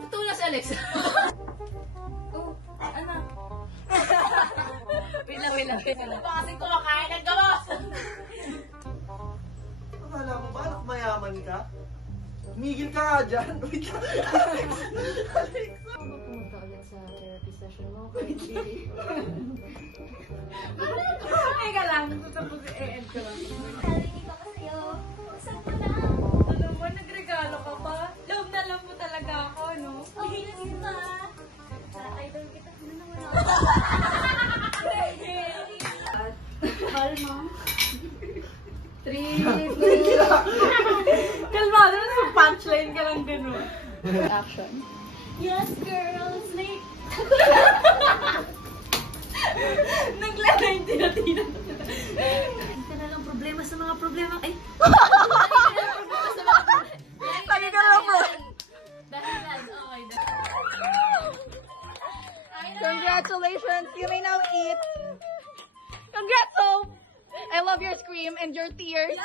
Tutula si Alex. Oh, ano? Wait lang. Ito kasi kumakain ng gamos. Akala mo ba, anak mayaman ka? Migil ka nga dyan. Wait lang. Ano ba pumunta ulit sa therapy session mo? Kahit Teka lang, tapos i-end ko lang. Narinig ako sa'yo. Saan mo na? Alam mo, nagregalo ka pa. Love na love mo talaga ako, no? Yes, ma. Idol kita na naman ako. Mahal mo. 3, 2, kalmado na sa punchline ka lang gano'n. Action. Yes, girl. Snake. Naglalay, tinatina. Hindi na lang problema sa mga problema. Ay! Lagi ka lang, bro. Dahilan. Okay, Congratulations! You may now eat. Congrats, Hope! I love your scream and your tears.